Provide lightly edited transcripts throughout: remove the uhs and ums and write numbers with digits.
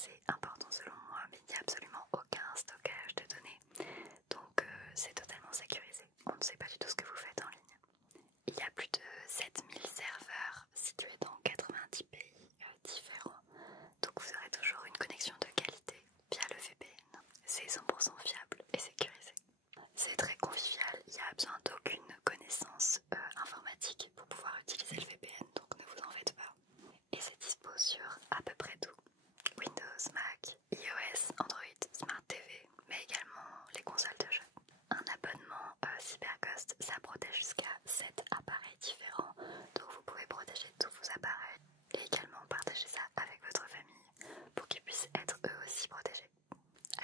assez important selon moi, mais il n'y a absolument aucun stockage de données, donc c'est totalement sécurisé. On ne sait pas du tout ce que vous faites en ligne. Il y a plus de 7000 serveurs situés dans 90 pays différents, donc vous aurez toujours une connexion de qualité via le VPN. C'est 100% fiable et sécurisé. C'est très convivial, il n'y a besoin d'aucune connaissance informatique pour pouvoir utiliser le VPN, donc ne vous en faites pas. Et c'est dispo sur à peu près tout. Windows, Mac, iOS, Android, Smart TV, mais également les consoles de jeux. Un abonnement CyberGhost, ça protège jusqu'à 7 appareils différents, donc vous pouvez protéger tous vos appareils et également partager ça avec votre famille pour qu'ils puissent être eux aussi protégés.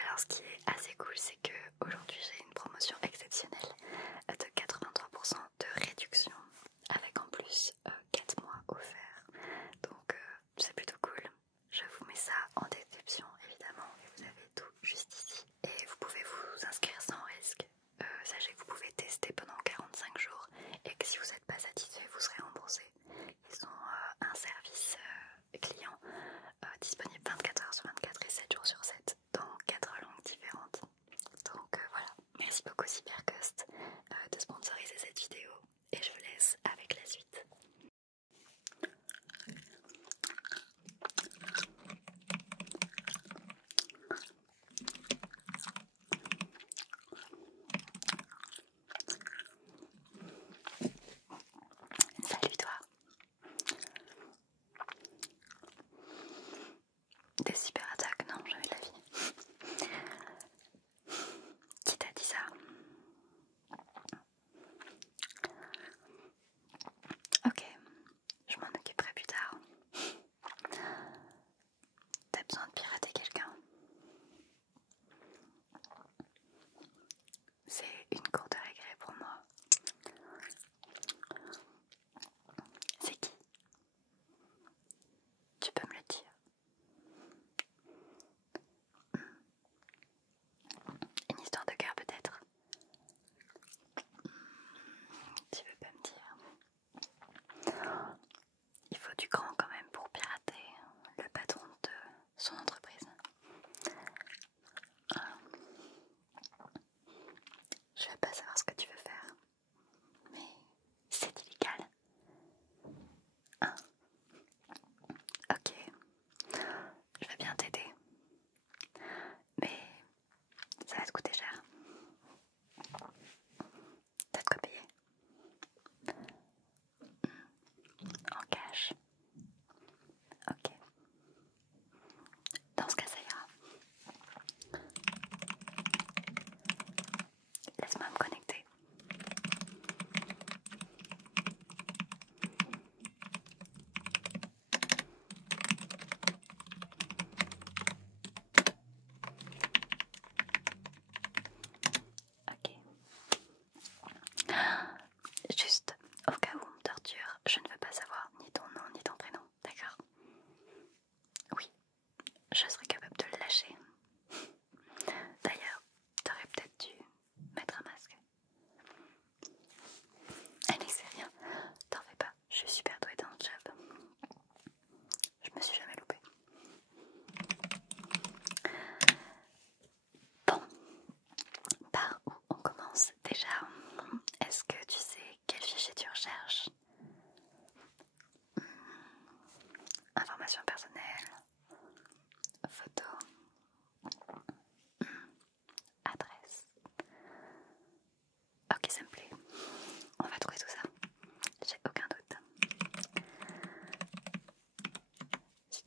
Alors ce qui est assez cool, c'est que aujourd'hui j'ai une promotion exceptionnelle de 83% de réduction avec en plus 4 mois offerts, donc c'est plutôt cool. Je vous mets ça en description évidemment, vous avez tout juste ici et vous pouvez vous inscrire sans risque. Sachez que vous pouvez tester pendant 45 jours et que si vous n'êtes pas satisfait, vous serez remboursé. Ils ont un service client disponible 24 heures sur 24 et 7 jours sur 7 dans 4 langues différentes. Donc voilà, merci beaucoup CyberGhost de sponsoriser cette vidéo et je vous laisse avec la suite. Salut toi. Des cyberattaques, non, jamais de la vie. Qui t'a dit ça? Ok, je m'en occuperai plus tard. T'as besoin de pirater quelqu'un? C'est une cour de récré pour moi. C'est qui? Tu peux me le dire? Une histoire de cœur peut-être? Tu veux pas me dire? Il faut du grand quand même pour pirater le patron de son entreprise. Je vais pas savoir ce que tu veux faire, mais c'est illégal. Hein? Ok, je vais bien t'aider, mais ça va te coûter cher. T'as de quoi payer? En cash. Ok. Dans ce cas, ça ira. Laisse-moi me connecter. Ok. Juste, au cas où on me torture, je ne veux pas savoir ni ton nom ni ton prénom, d'accord? Oui, je serai capable de le lâcher. D'ailleurs, t'aurais peut-être dû mettre un masque. Allez, c'est rien, t'en fais pas, je suis super douée dans le job. Je me suis jamais loupée. Bon, par où on commence déjà? Est-ce que tu sais quel fichier tu recherches? Informations personnelles, photos, adresse. Ok, ça me plaît. On va trouver tout ça. J'ai aucun doute. Si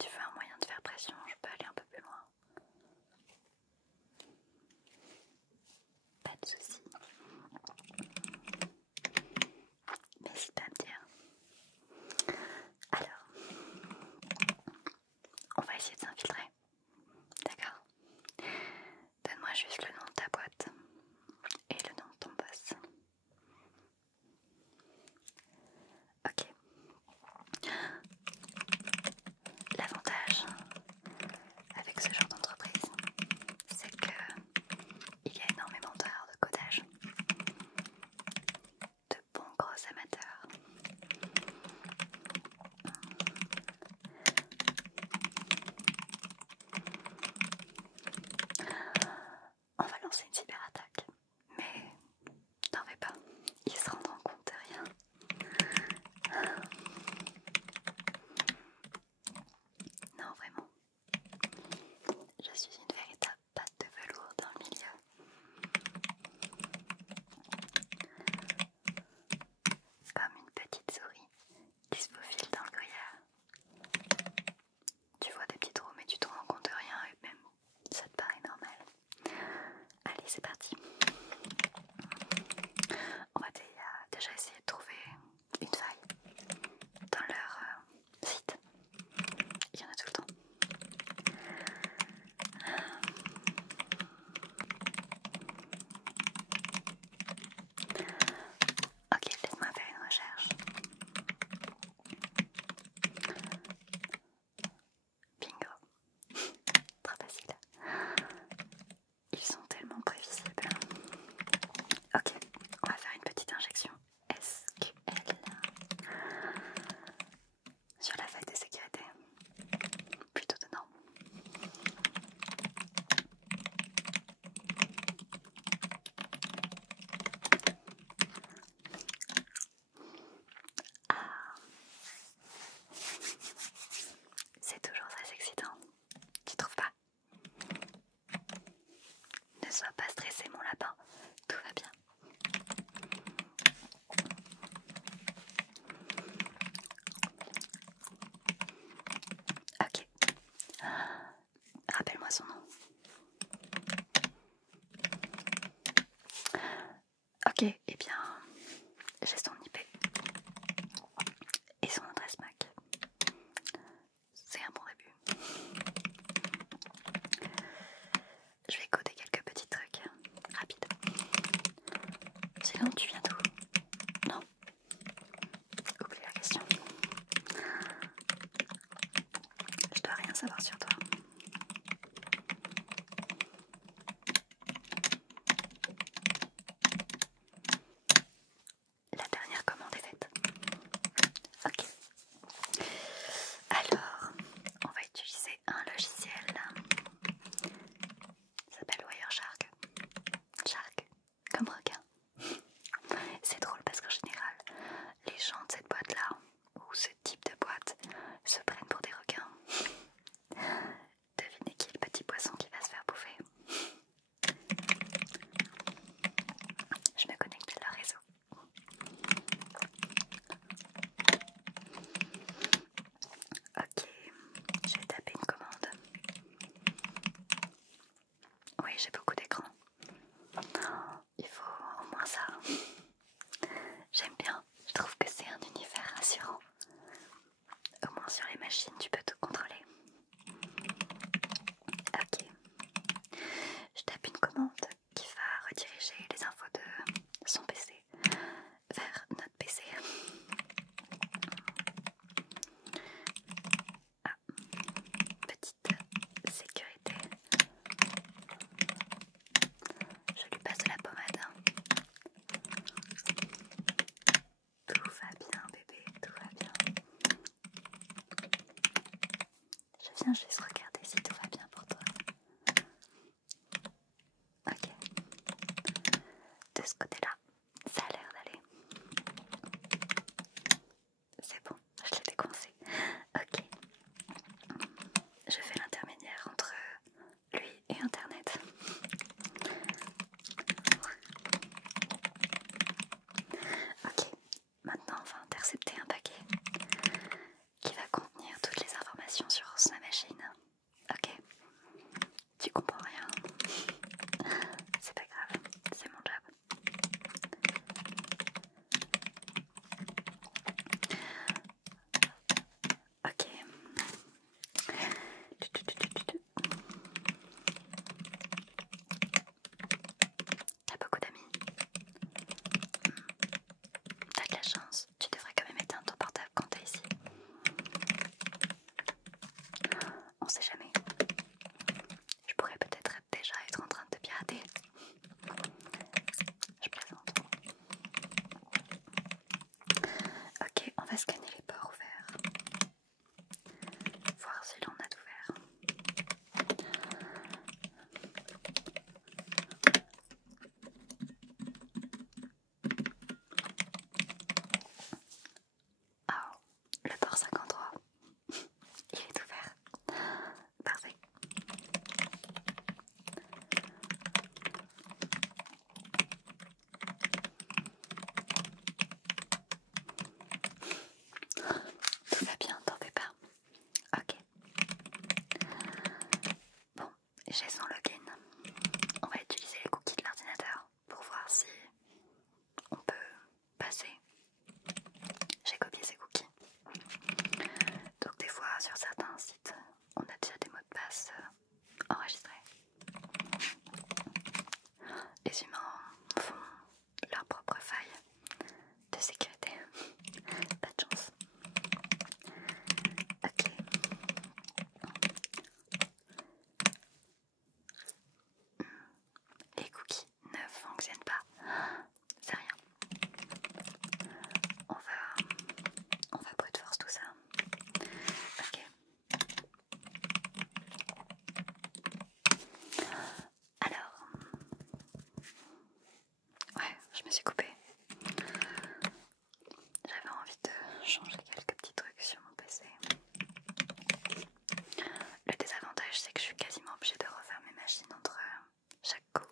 sois pas stressé mon lapin, tout va bien. Ok, rappelle-moi son nom. Ok, eh bien, j'ai son IP et son adresse MAC. C'est un bon début. Je vais coder quelques petits trucs rapides. Sinon, tu viens d'où? Non. Oublie la question. Je dois rien savoir sur toi. La dernière commande est faite. Ok. Alors, on va utiliser un logiciel. Ça s'appelle Wireshark. Shark, comme requin. C'est drôle parce qu'en général, les gens de cette boîte-là, ou ce type de boîte, se prennent pour des requins. Devinez qui est le petit poisson qui va se faire bouffer. Je me connecte à leur réseau. Ok, je vais taper une commande. Oui, j'ai beaucoup d'écrans. Il faut au moins ça. J'aime bien, je trouve que c'est un univers rassurant. Au moins sur les machines, tu peux tout contrôler. Ok, je tape une commande qui va rediriger les infos de son PC vers notre PC. Ah, petite sécurité. Je lui passe de la pommade. Tout va bien bébé, tout va bien. Je viens juste regarder si tout va bien pour toi. Ok. De ce côté-là, ça a l'air d'aller. C'est bon, je l'ai décoincé. Ok. Je fais l'intermédiaire entre lui et Internet. Ok. Maintenant, on va intercepter un paquet qui va contenir toutes les informations sur sa machine. Ok. Tu comprends rien. C'est pas grave, c'est mon job. Ok. T'as beaucoup d'amis. T'as de la chance, tu devrais quand même éteindre ton portable quand t'es ici. On sait jamais. Je pourrais peut-être déjà être en train de te pirater. Je plaisante. Ok, on va scanner les ports ouverts. Voir si l'on a d'ouvert. Oh, le port 53. Il est ouvert. Parfait. Tout va bien, t'en fais pas. Ok. Bon, j'ai son login. On va utiliser les cookies de l'ordinateur pour voir si on peut passer. J'ai copié ces cookies. Donc des fois sur certains sites, on a déjà des mots de passe enregistrés. Les humains font leur propre faille de sécurité. Pas de chance. Ok. Les cookies ne fonctionnent pas. C'est rien. On va brute force tout ça. Ok. Alors. Ouais, je me suis coupée. J'avais envie de changer quelques petits trucs sur mon PC. Le désavantage, c'est que je suis quasiment obligée de refaire mes machines entre chaque coup.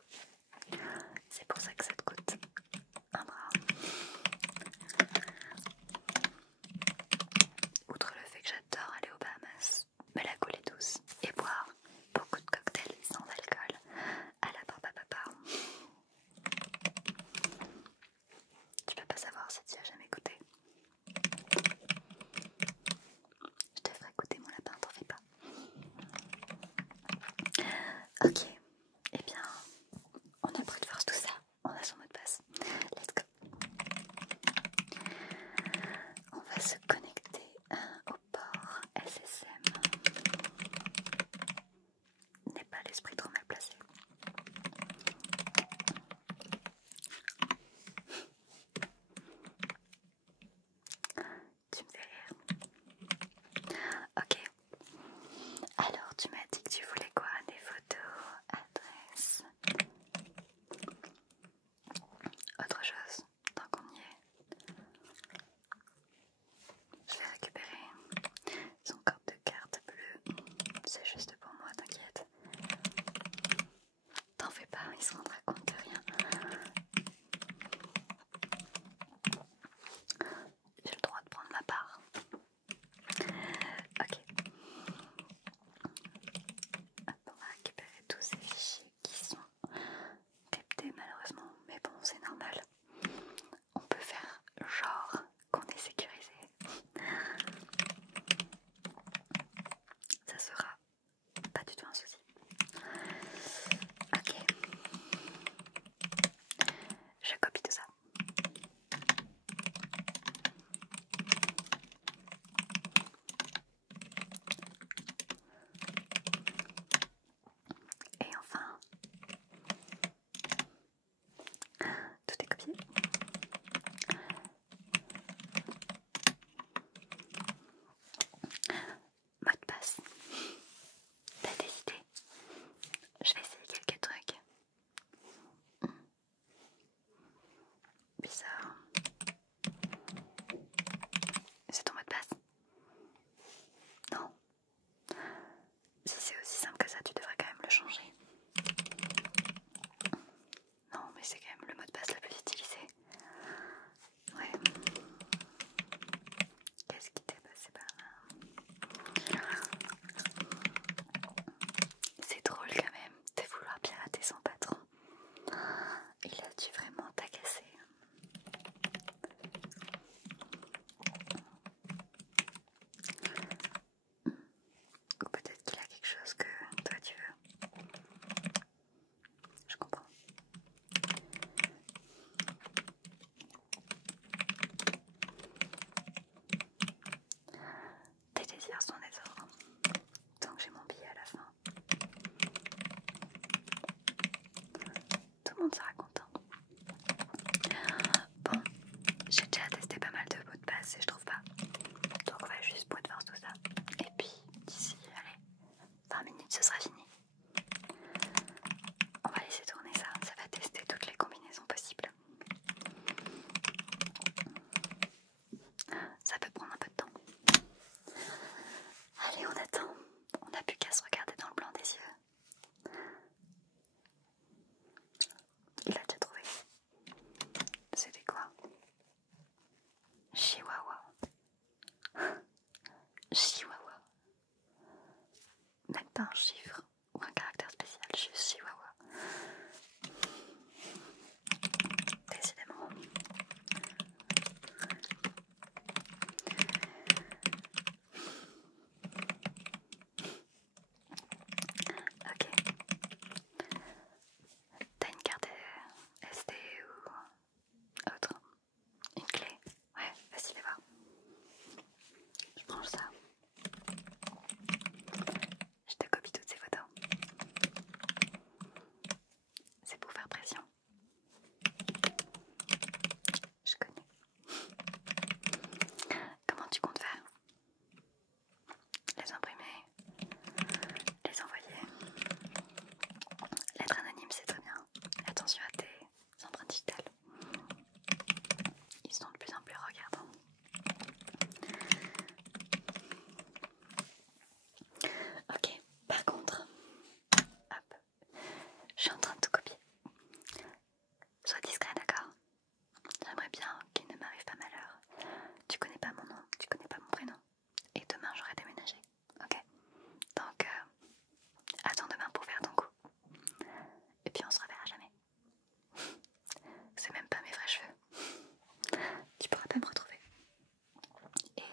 tu m'as dit que tu voulais quoi? Des photos, adresse, autre chose, tant qu'on y est. Je vais récupérer son code de carte bleue. C'est juste pour moi, t'inquiète. T'en fais pas, il se rendra compte de rien. J'ai le droit de prendre ma part. Ok. Hop, on va récupérer tous ces fichiers qui sont cryptés malheureusement. Mais bon, c'est normal. On peut faire genre qu'on est sécurisé. Ça sera pas du tout un souci. Ok. Je copie tout ça. Et enfin, tout est copié. Mot de passe. T'as des idées? Je vais essayer quelques trucs. Bizarre. C'est ton mot de passe? Non. Si c'est aussi simple que ça, tu devrais quand même le changer. Non, mais c'est quand même le mot de passe le plus utilisé. Ouais. Qu'est-ce qui t'est passé par là? C'est drôle quand même de vouloir pirater son patron. Il a dû vraiment t'agacer. Ou peut-être qu'il a quelque chose que toi tu veux. Je comprends. Tes désirs sont des ordres. Tant que j'ai mon billet à la fin, tout le monde sera content. Bon, j'ai déjà testé pas mal de mots de passe et je trouve pas. Donc on va juste brute force tout ça. Et puis d'ici, allez, 20 minutes ce sera fini. On va laisser tourner ça, ça va tester toutes les combinaisons possibles. Ça peut prendre un peu de temps. Allez, on attend. On n'a plus qu'à se regarder dans le blanc des yeux. Il a déjà trouvé. C'était quoi? Chihuahua. Chihuahua. Même pas un chiffre ou un caractère spécial, juste Chihuahua. Décidément. Ok. T'as une carte SD ou autre? Une clé? Ouais, facile à voir. Je branche ça. Je te copie toutes ces photos. C'est pour faire pression. Je connais. Comment tu comptes faire? Les imprimer? Les envoyer? Lettre anonyme, c'est très bien. Attention à tes empreintes digitales. Ils sont de plus en plus regardants. Ok, par contre, hop, je suis en train de tout copier. Sois discret, d'accord? J'aimerais bien qu'il ne m'arrive pas malheur. Tu connais pas mon nom, tu connais pas mon prénom. Et demain j'aurai déménagé, ok? Donc, attends demain pour faire ton coup. Et puis on se reverra jamais. C'est même pas mes vrais cheveux. Tu pourras pas me retrouver. Et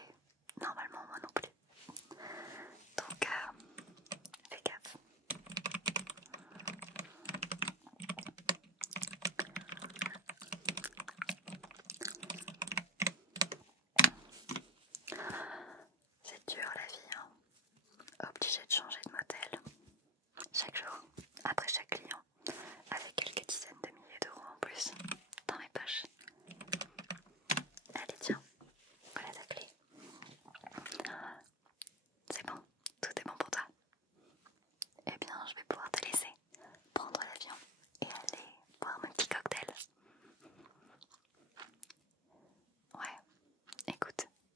normalement moi non plus. Donc fais gaffe. C'est dur la vie, hein. Obligé de changer de motel chaque jour, après chaque client, avec quelques dizaines de milliers d'euros en plus dans mes poches. Allez tiens, voilà ta clé. C'est bon, tout est bon pour toi.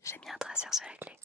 J'ai mis un traceur sur la clé.